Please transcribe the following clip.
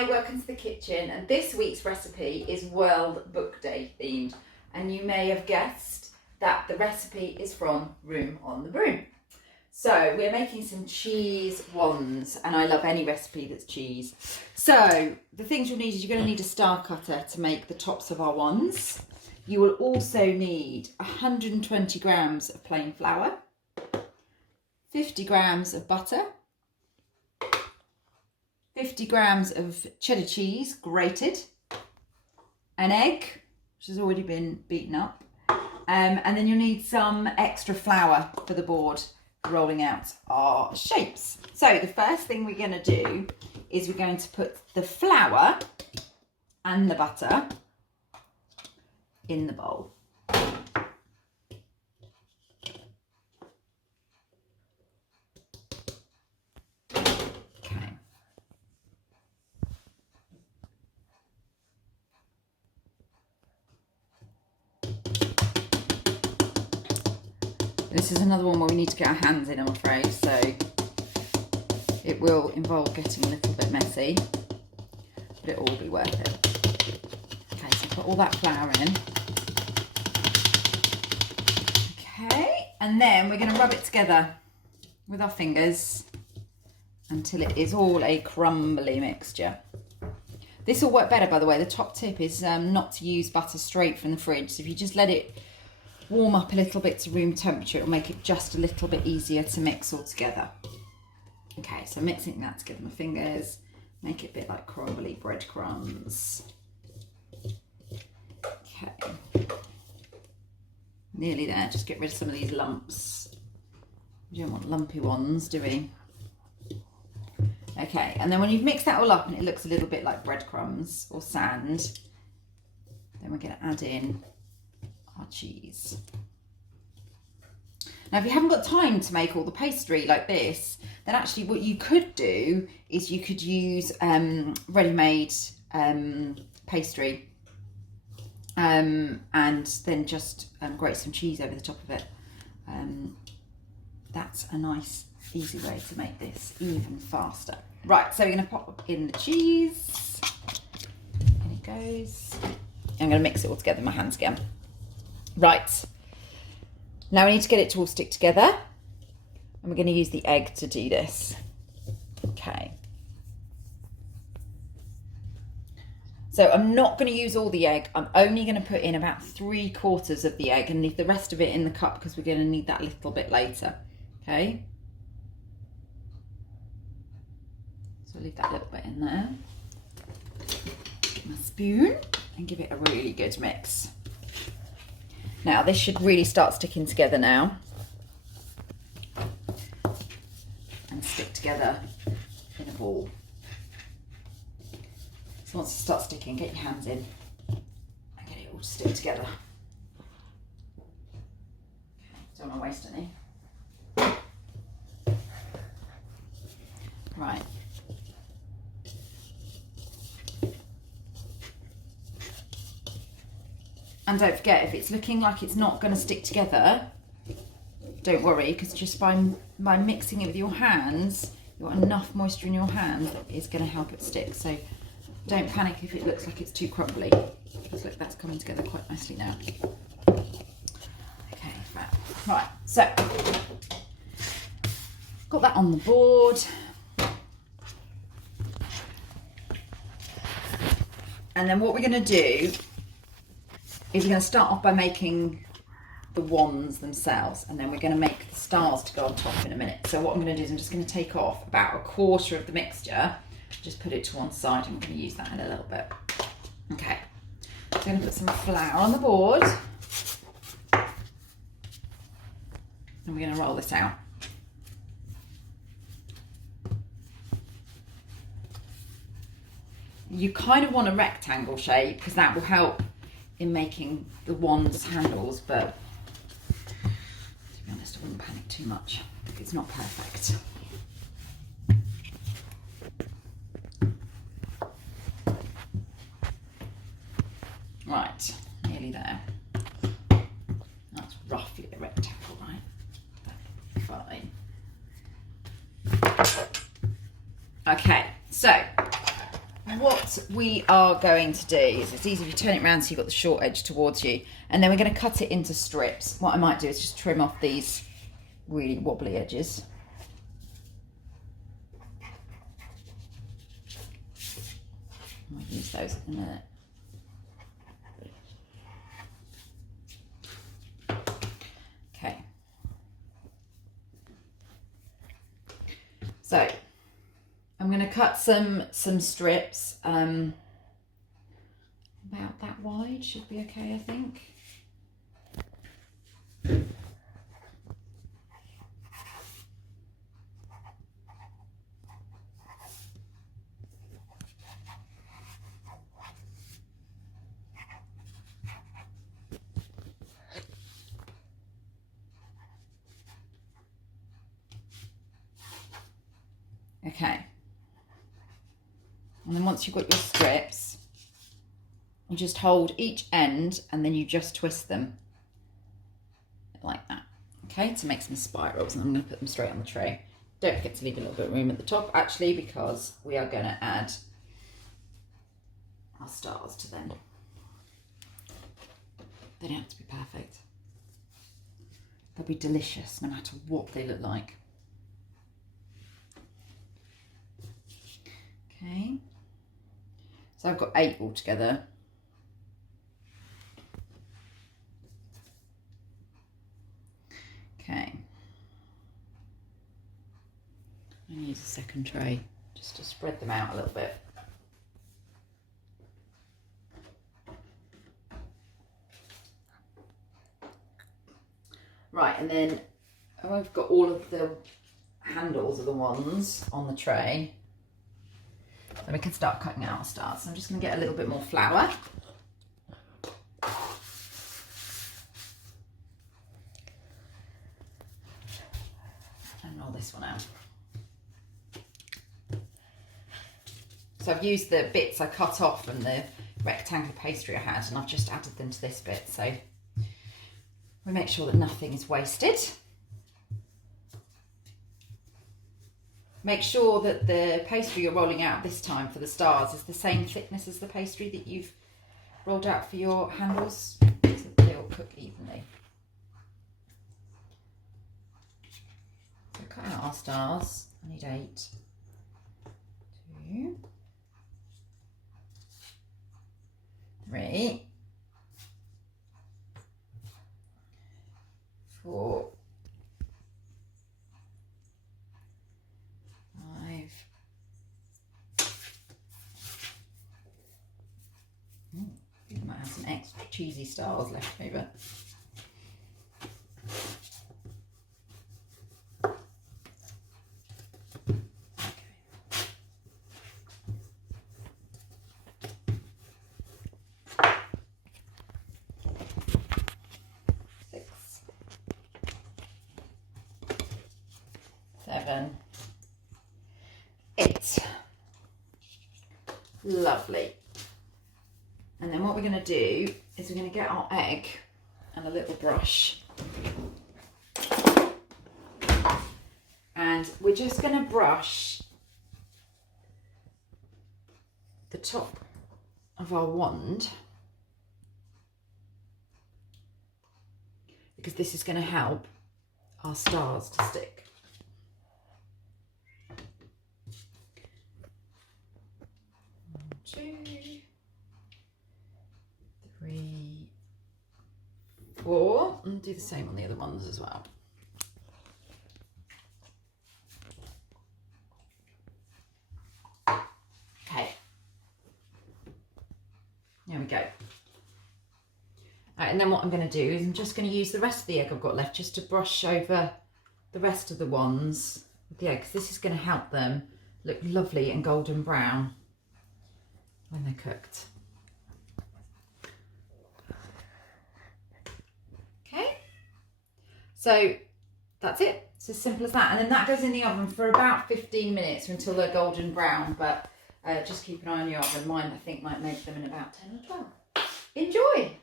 Hi, welcome to the kitchen, and this week's recipe is World Book Day themed, and you may have guessed that the recipe is from Room on the Broom. So we're making some cheese wands, and I love any recipe that's cheese. So the things you'll need is you're going to need a star cutter to make the tops of our wands. You will also need 120 grams of plain flour, 50 grams of butter, 50 grams of cheddar cheese grated, an egg which has already been beaten up, and then you'll need some extra flour for the board for rolling out our shapes. So the first thing we're going to do is we're going to put the flour and the butter in the bowl. This is another one where we need to get our hands in, I'm afraid, so it will involve getting a little bit messy, but it will all be worth it. Okay, so put all that flour in. Okay, and then we're going to rub it together with our fingers until it is all a crumbly mixture. This will work better, by the way. The top tip is not to use butter straight from the fridge. So if you just let it warm up a little bit to room temperature, it'll make it just a little bit easier to mix all together. Okay, so mixing that together with my fingers, make it a bit like crumbly breadcrumbs. Okay, nearly there. Just get rid of some of these lumps. We don't want lumpy ones, do we? Okay, and then when you've mixed that all up and it looks a little bit like breadcrumbs or sand, then we're going to add in our cheese. Now, if you haven't got time to make all the pastry like this, then actually what you could do is you could use ready-made pastry and then just grate some cheese over the top of it. That's a nice, easy way to make this even faster. Right, so we're going to pop in the cheese. In it goes. I'm going to mix it all together with my hands again. Right, now we need to get it to all stick together, and we're going to use the egg to do this. Okay. So I'm not going to use all the egg. I'm only going to put in about 3/4 of the egg and leave the rest of it in the cup because we're going to need that a little bit later. Okay. So I'll leave that little bit in there. Get my spoon and give it a really good mix. Now this should really start sticking together now and stick together in a ball. So once it starts sticking, get your hands in and get it all to stick together. Don't want to waste any. Right. And don't forget, if it's looking like it's not going to stick together, don't worry, because just by mixing it with your hands, you've got enough moisture in your hands that is going to help it stick. So don't panic if it looks like it's too crumbly, because look, that's coming together quite nicely now. Okay, right, so got that on the board. And then what we're going to do is we're going to start off by making the wands themselves, and then we're going to make the stars to go on top in a minute. So what I'm going to do is I'm just going to take off about 1/4 of the mixture, just put it to one side, and we're going to use that in a little bit. Okay, so I'm going to put some flour on the board, and we're going to roll this out. You kind of want a rectangle shape because that will help in making the wands handles, but to be honest, I wouldn't panic too much if it's not perfect. Right, nearly there. That's roughly a rectangle, right? Fine. Okay, so what we are going to do is, it's easy if you turn it around so you've got the short edge towards you, and then we're going to cut it into strips. What I might do is just trim off these really wobbly edges. I'll use those in a minute. Okay. So I'm going to cut some strips about that wide, should be okay, I think. Okay. And then once you've got your strips, you just hold each end and then you just twist them like that. Okay, to make some spirals, and I'm going to put them straight on the tray. Don't forget to leave a little bit of room at the top, actually, because we are going to add our stars to them. They don't have to be perfect. They'll be delicious no matter what they look like. Okay, so I've got 8 altogether. Okay, I'm going to use a second tray just to spread them out a little bit. Right, and then I've got all of the handles of the ones on the tray. So we can start cutting out our stars. So I'm just going to get a little bit more flour. And roll this one out. So I've used the bits I cut off from the rectangular pastry I had, and I've just added them to this bit. So we make sure that nothing is wasted. Make sure that the pastry you're rolling out this time for the stars is the same thickness as the pastry that you've rolled out for your handles, so that they all cook evenly. So cut out our stars. I need 8. 2, 3, 4, 5. I might have some extra cheesy stars left over. Okay. 6, 7, 8. Lovely. And then what we're going to do is we're going to get our egg and a little brush, and we're just going to brush the top of our wand, because this is going to help our stars to stick. 1, 2, 3, 4, and do the same on the other ones as well. Okay, there we go. All right, and then what I'm going to do is I'm just going to use the rest of the egg I've got left just to brush over the rest of the ones with the egg, 'cause this is going to help them look lovely and golden brown when they're cooked. Okay, so that's it. It's as simple as that. And then that goes in the oven for about 15 minutes or until they're golden brown, but just keep an eye on your oven. Mine, I think, might make them in about 10 or 12. Enjoy!